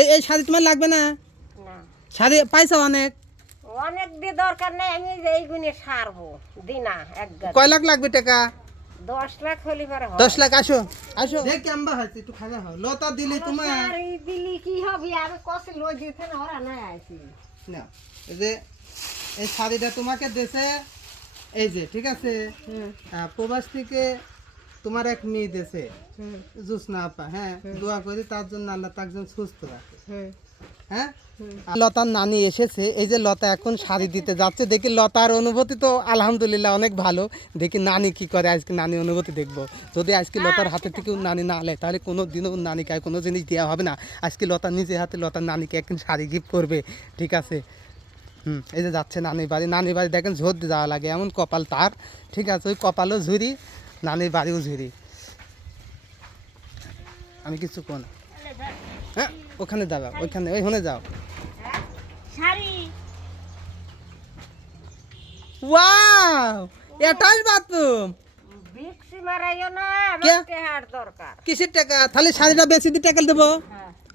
এই শাড়ি তোমার লাগবে না? না শাড়ি পাইছো অনেক? অনেক দিয়ে দরকার নেই, আমি এই গুণে সারবো দিনা এক গাছ। কয় লাখ লাগবে টাকা? 10 লাখ হলি পারে। 10 লাখ। আসো আসো দেখ কেমবা হইছে, একটু খাজা হও। লতা দিলি তোমার শাড়ি দিলি কি হবে? আমি কষে লই দিতে না, ওরা না আইছি না। এই যে এই শাড়িটা তোমাকে দেছে, এই যে ঠিক আছে। প্রবাস থেকে তোমার এক মেয়ে দেছে, জুসনা আপা। হ্যাঁ, দোয়া করি তার জন্য আল্লাহ তার জন্য সুস্থ রাখে। হ্যাঁ, লতার নানি এসেছে। এই যে লতা এখন শাড়ি দিতে যাচ্ছে, দেখি লতার অনুভূতি তো আলহামদুলিল্লাহ অনেক ভালো। দেখি নানি কি করে, আজকে নানি অনুভূতি দেখবো। যদি আজকে লতার হাতে থেকে নানি না আলে, তাহলে কোনো দিনও নানিকে কোনো জিনিস দেওয়া হবে না। আজকে লতা নিজে হাতে লতার নানিকে একদিন শাড়ি গিফট করবে, ঠিক আছে। এই যে যাচ্ছে নানির বাড়ি। নানির বাড়ি দেখেন ঝোর দিয়ে যাওয়া লাগে, এমন কপাল তার, ঠিক আছে। ওই কপালও ঝুরি, নানির বাড়িও ঝুরি। আমি কিছু কোন, হ্যাঁ ওখানে যাও, ওইখানে ওইখানে যাও। শাড়ি ওয়াও, এটাই বাথরুম। বিক্সি মারাইও না, কে? আমার টেহার দরকার। কিসের টাকা? তাহলে শাড়িটা বেশি দিয়ে টাকা দেবো।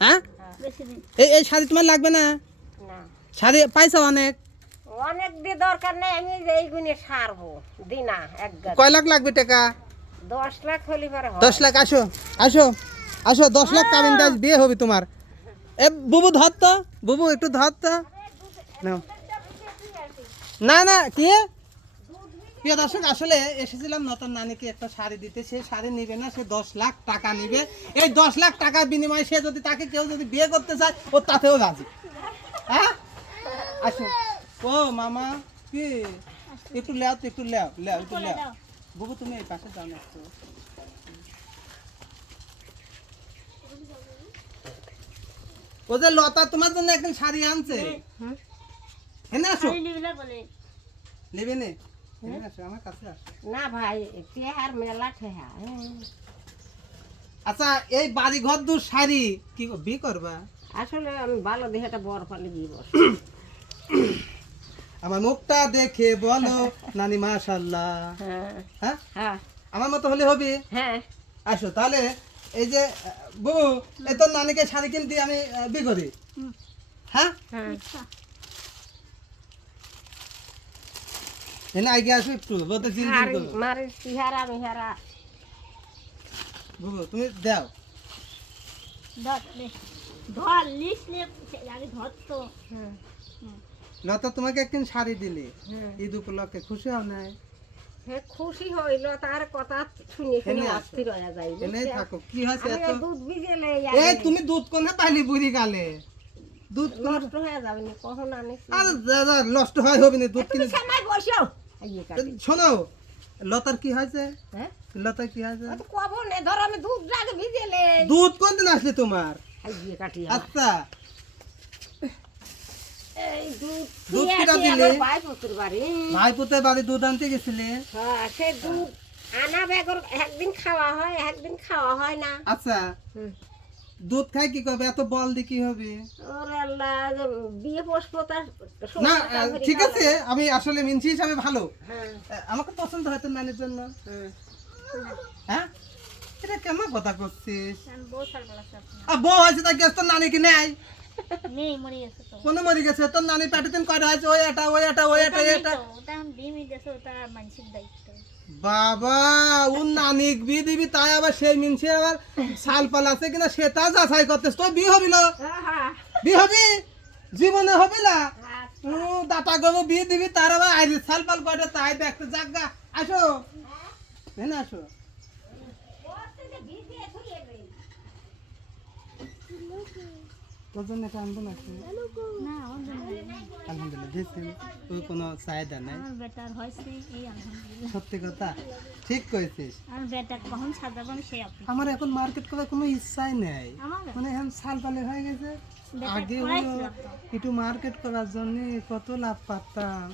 হ্যাঁ, বেশি দিন এই শাড়ি তোমার লাগবে না? না শাড়ি পাইছো অনেক? অনেক দিয়ে দরকার নেই, আমি এই গুণে সারবো দিনা এক গাছ। কয় লাখ লাগবে টাকা? 10 লাখ হলি পারে। 10 লাখ। আসো আসো আসো, 10 লাখ কাবিন দাস বিয়ে হবে তোমার। এ বুবু ধর তো, বুবু একটু ধর তো। নাও। না না, কি প্রিয় দর্শক, আসলে এসেছিলাম নতুন নানিকে একটা শাড়ি দিতে। সে শাড়ি নিবে না, সে 10 লাখ টাকা নিবে। এই 10 লাখ টাকার বিনিময়ে সে যদি তাকে কেউ যদি বিয়ে করতে চায়, ও তাতেও রাজি। হ্যাঁ, আসো। ও মামা, কি একটু লেও তো, একটু লেও লেও, একটু লেও। বুবু তুমি এই পাশে যাও না একটু। ও যে লতা তোমার জন্য একদিন শাড়ি আনছে, হ্যাঁ না? আসো, নেবে নে, আসো আমার কাছে আসো। না ভাই, টেহার মেলা টেহা। আচ্ছা, এই বাড়ি ঘর দূর শাড়ি কি বিয়ে করবা? আসলে আমি ভালো দেখে একটা বড় পালে দিয়ে বস। আমার মুখটা দেখে বলো নানি মাশাআল্লাহ। হ্যাঁ হ্যাঁ, হ্যাঁ আমার মতো হলে হবে। হ্যাঁ আসো তাহলে। এই যে বউ, এই তোর নানিকে শাড়ি কিনতে আমি বিয়ে করি। হ্যাঁ, হ্যাঁ এনে আগে আসো একটু, বলতে জিল জিল করো। মারি সিহারা মিহারা বুবু তুমি দাও। লতা তোমাকে একদিন শাড়ি দিলি, ঈদ উপলক্ষে খুশি হও নাই? হ্যাঁ খুশি হইল, তার কথা শুনে শুনে এনে আসো। অস্থির হয়ে যায়। এনেই থাকো, কি হয়েছে আমি এত? দুধ ভিজেলে এই তুমি দুধ কোনে পাইলি বুড়ি গালে? দুধ কোনে? নষ্ট হয়ে যাবে না, কখন আনিস? আরে দাদা, নষ্ট হয় হবে না দুধ তুমি কিনে। সামাই বসো। আইয়ে কাটি। শোনো, লতার কি হয়েছে? হ্যাঁ লতার কি হয়েছে? তো কব নে, ধর আমি দুধ আগে ভিজেলে। দুধ কোন দিন আসলে তোমার? আইয়ে কাটি। আচ্ছা, এই দুধ দুধ খেয়ে কিনা আসি দিলে? আমার ভাই পুত্র বাড়ি। ভাই পুতের বাড়ি দুধ আনতে গেছিলে? হ্যাঁ, সে দুধ আনা বেগর একদিন খাওয়া হয়, একদিন খাওয়া হয় না। আচ্ছা, হুম। দুধ খাই কি করবে? এত বল দি কি হবে? ওরে আল্লাহ, বিয়ে বসবো তার না সময় কাল ঠিক করে আছে, আমি আসলে মিনছি হিসাবে ভালো। হ্যাঁ আমাকে পছন্দ হয় তোর নানির জন্য। হ্যাঁ হ্যাঁ, এটা কেমন কথা করছিস? আর বউ হয়েছে তাই গেছ, তোর নানি কি নেই? কোনো মরে গেছে? তোর নানি পেটে দিন কয়টা হয়েছে? ওই এটা ওই এটা ওই এটা এটা। বাবা, ও নানিক বিয়ে দিবি, তাই আবার সেই মিনছে আবার সাল পাল আছে কিনা সেটা যাচাই করতেছ। তোর বিয়ে হবিল? হ্যাঁ বিয়ে হবি? জীবনে হবি না? দাতা গবো বিয়ে দিবি, তার আবার আইরি সাল পাল কয়টা তাই দেখতে জাগা। আসো, হ্যাঁ না আসো। তোর জন্য এটা আনবো না? আলহামদুলিল্লাহ দিয়েছেন, তুই কোনো চাহিদা নাই। সত্যি কথা, ঠিক কইছিস। আমার এখন মার্কেট করার কোনো ইচ্ছাই নেই, মানে এখন সাল পালে হয়ে গেছে। আগে হলো একটু মার্কেট করার জন্য কত লাভ পাতাম।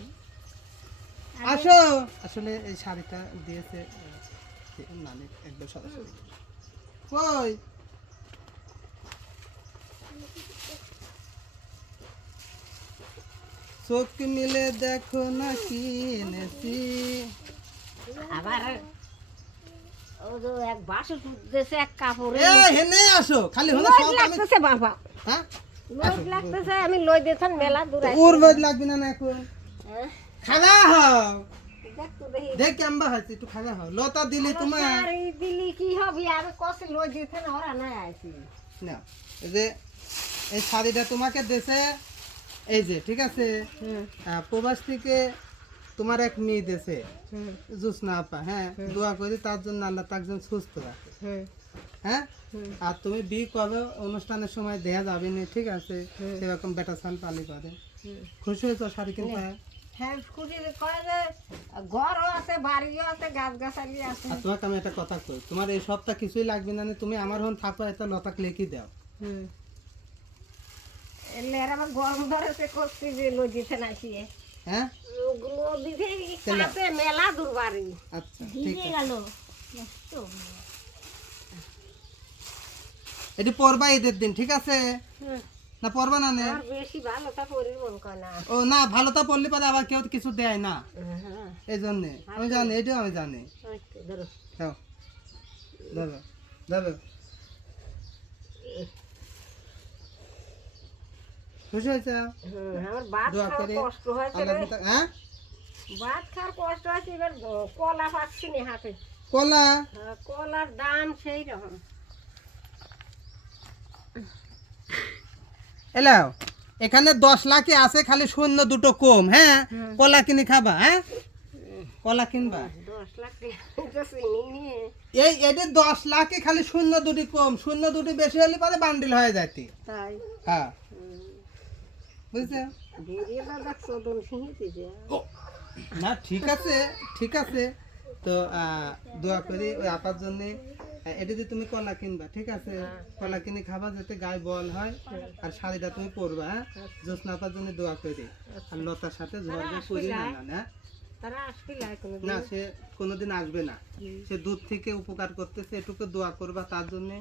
আসো, আসলে এই শাড়িটা দিয়েছে মানে একদম সরাসরি। কই চোখ মিলে দেখো না কি এনেছি। আবার ও যে এক বাসে দেশে এক কাপড়ে এ হেনে আসো, খালি হলো সব আমি লাগতেছে বাবা। হ্যাঁ লোভ লাগতেছে আমি লই দিতাম মেলা দূর আইছি। ওর বই লাগবে না এখন হ্যাঁ, খাওয়া হও দেখ তো দেখি। দেখ কেমবা হয়েছে একটু খাওয়া হও লতা দিলি তোমার আর এই দিলি কি হবে আমি কষে লই দিতেন ওরা নাই আইছি। না এই যে এই শাড়িটা তোমাকে দেশে এই যে ঠিক আছে প্রবাস থেকে তোমার এক মেয়ে দেশে জুসনা আপা হ্যাঁ দোয়া করি তার জন্য আল্লাহ তার জন্য সুস্থ রাখে হ্যাঁ আর তুমি বিয়ে করবে অনুষ্ঠানের সময় দেয়া যাবে না ঠিক আছে সেরকম বেটা সাল পালি করে খুশি হয়েছো শাড়ি কিনতে হ্যাঁ খুশি কয় যে ঘরও আছে বাড়িও আছে গাছ গাছালি আছে। আর তোমাকে আমি একটা কথা কই তোমার এই সবটা কিছুই লাগবে না তুমি আমার হন থাকো একটা লতাক লেখি দাও এলে আর আমার গরম ধরেছে করছি যে লই দিতেন আসিয়ে হ্যাঁ ওগুলো দিতে কাছে মেলা দূর বাড়ি। আচ্ছা ঠিক আছে গেল এটি পরবা ঈদের দিন ঠিক আছে না পরবা না নে আর বেশি ভালো তা পরির মন কয় না। ও না ভালো তা পড়লে পরে আবার কেউ কিছু দেয় না হ্যাঁ এই জন্যে আমি জানি এটাও আমি জানি আচ্ছা, ধরো। দাও দাও দাও খুশি হয়েছে আমার ভাত দোয়া খাওয়ার করি কষ্ট হয়েছে আল্লাহ রে। হ্যাঁ ভাত খাওয়ার কষ্ট হয়েছে এবার কলা পাচ্ছি না হাতে। কলা কলার দাম সেই রকম। এলাও এখানে 10 লাখে আছে খালি শূন্য দুটো কম হ্যাঁ কলা কিনে খাবা হ্যাঁ কলা কিনবা 10 লাখ টাকা চিনি নিয়ে এই এদের 10 লাখে খালি শূন্য দুটি কম শূন্য দুটি বেশি হলে পরে বান্ডিল হয়ে যাইতে তাই হ্যাঁ বুঝছো বেরিয়ে দাদা চোদন শিখেছি না ঠিক আছে তো দোয়া করি ওই আপার জন্য এটা যদি তুমি কলা কিনবা ঠিক আছে কলা কিনে খাবা যাতে গায়ে বল হয় আর শাড়িটা তুমি পরবা হ্যাঁ জোসনা আপার জন্য দোয়া করি আর লতার সাথে ঝগড়া করি না তারা আসবে লাই কোনো না সে কোনোদিন আসবে না সে দূর থেকে উপকার করতেছে এটুকু দোয়া করবা তার জন্য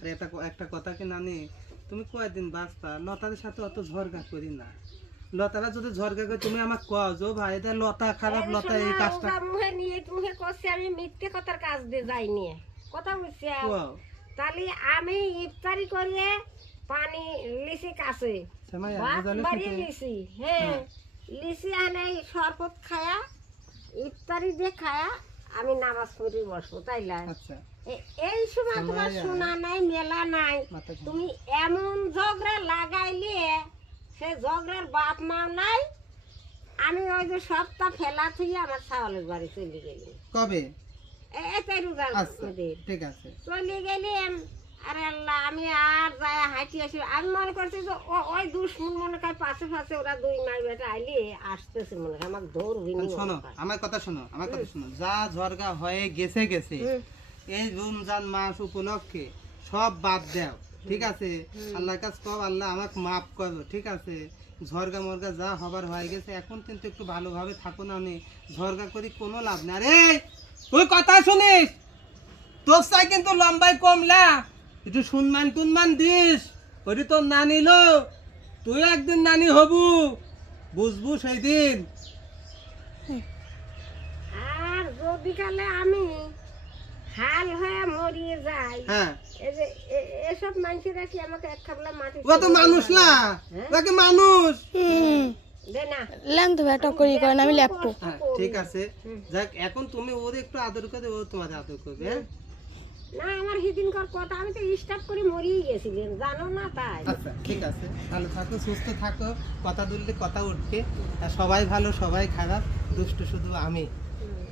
আর একটা কথা কি নানি তুমি কয়দিন বাঁচবা লতাদের সাথে অত ঝগড়া করি না লতারা যদি ঝগড়া করে তুমি আমাকে কও যে ভাই এটা লতা খারাপ লতা এই কাজটা মুখে নিয়ে মুখে করছি আমি মিথ্যে কথার কাজ দিয়ে যাইনি কথা বুঝছি কও তাহলে আমি ইফতারি করে পানি লিচি কাছে সময় ভাত বুঝালে বাড়িয়ে লিচি হ্যাঁ লিচি আনে শরবত খায়া ইফতারি দিয়ে খায়া আমি নামাজ পড়ে বসবো তাইলা আচ্ছা এই সময় তোমার শোনা নাই মেলা নাই তুমি এমন ঝগড়া লাগাইলে সে ঝগড়ার বাপ মা নাই আমি ওই যে সবটা ফেলা থুই আমার ছাওয়ালের বাড়ি চলে গেলি কবে এটাই রোজার আচ্ছা ঠিক আছে চলে গেলাম আরে আল্লাহ আমি আর যায় হাঁটি আসি আমি মনে করছি যে ওই দুশ্মন মনে হয় পাশে পাশে ওরা দুই মাই বেটা আইলে আসতেছে মনে হয় আমাকে ধরবি নি শোনো আমার কথা শোনো যা ঝগড়া হয়ে গেছে এই রমজান মাস উপলক্ষে সব বাদ দাও ঠিক আছে আল্লাহর কাছে কও আল্লাহ আমাকে মাফ করো ঠিক আছে ঝগড়া মর্গা যা হবার হয়ে গেছে এখন কিন্তু একটু ভালোভাবে থাকো না নে ঝগড়া করি কোনো লাভ না রে তুই কথা শুনিস তোর চাই কিন্তু লম্বাই কমলা একটু টুনমান দিস ওটি তোর নানি লো তুই একদিন নানি হবু বুঝবু সেই দিন আর যদি কালে আমি হাল হয়ে মরিয়ে যাই হ্যাঁ এই যে এসব মানুষেরা কি আমাকে এক খাবলা মাটি ও তো মানুষ না ওকে মানুষ দে না ল্যাং তো ব্যাটা করি করেন আমি ল্যাপটপ হ্যাঁ ঠিক আছে যাক এখন তুমি ওর একটু আদর করে ও তোমার আদর করবে হ্যাঁ না আমার সেদিনকার কথা আমি তো স্টার্ট করে মরিয়ে গেছিলাম জানো না তাই আচ্ছা ঠিক আছে ভালো থাকো সুস্থ থাকো কথা বললে কথা উঠবে আর সবাই ভালো সবাই খারাপ দুষ্ট শুধু আমি